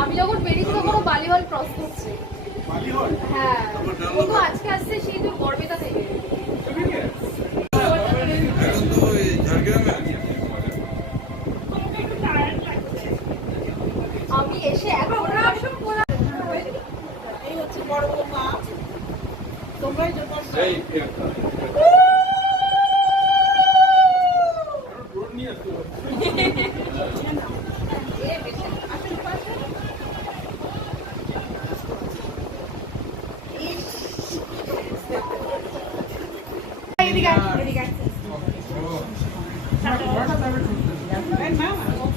আমি যখন বেরিয়েছি তখন বালিওয়াল ক্রস করছে। হ্যাঁ, ও তো আজকে আসছে সেই তো গড়বেতা থেকে। আমি এসে এখন এই হচ্ছে বড় মা, তোমরাই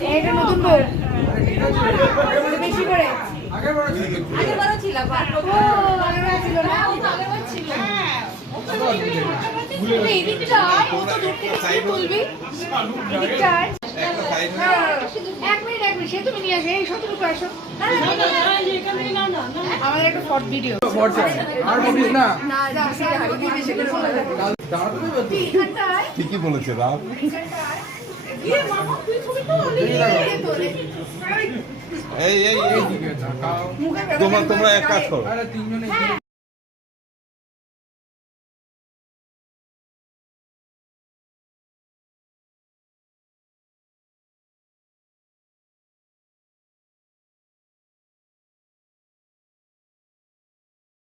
এইটা নতুন বউ বেশি করে আগেবারও ছিল আগেবার ছিল না আগেবার ছিল এদিকটা ও তো দূর থেকে কি বলবি এদিকটা এক মিনিট সে তুমি নিয়ে আসো এই সতর্ক আসো আমাদের একটা শর্ট ভিডিও আর বলিস না না সেটা হারিয়ে বেশি করে বলা যাবে ঠিকই বলেছে রাত এই তোমরা এক কাজ করো।